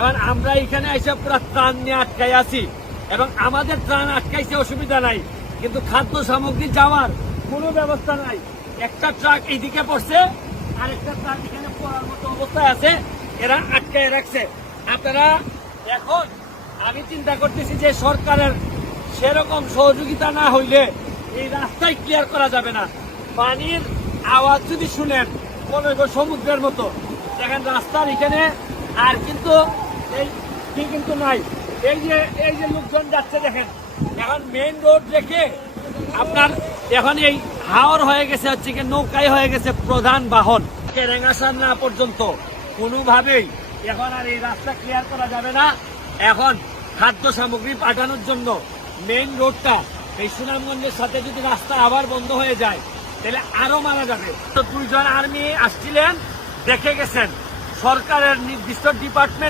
এখন আমরা এখানে এসে পুরো ত্রাণ নিয়ে আটকাই আছি এবং আমাদের ত্রাণ আটকাইছে, অসুবিধা নাই, কিন্তু খাদ্য সামগ্রী যাওয়ার কোনো ব্যবস্থা নাই। একটা ট্রাক এইদিকে পড়ছে, আরেকটা ট্রাক এখানে পড়ার মতো অবস্থায় আছে, এরা আটকায় রাখছে। আপনারা এখন আমি চিন্তা করতেছি যে সরকারের সেরকম সহযোগিতা না হইলে এই রাস্তায় ক্লিয়ার করা যাবে না। পানির আওয়াজ যদি শুনেন মনে করো সমুদ্রের মতো, দেখেন রাস্তার এখানে আর কিন্তু এই কিন্তু নাই। এই যে লোকজন যাচ্ছে দেখেন, এখন মেইন রোড রেখে আপনার এখন এই হাওর হয়ে গেছে, হচ্ছে কি নৌকায় হয়ে গেছে প্রধান বাহন। রেঙ্গাসার না পর্যন্ত কোনোভাবেই এখন আর এই রাস্তা ক্লিয়ার করা যাবে না। এখন খাদ্য সামগ্রী পাঠানোর জন্য মেইন রোডটা এই সুনামগঞ্জের সাথে যদি রাস্তা আবার বন্ধ হয়ে যায় তাহলে আরো মারা যাবে। তো 2 জন আর্মি আসছিলেন, দেখে গেছেন সরকারের নির্দিষ্ট ডিপার্টমেন্ট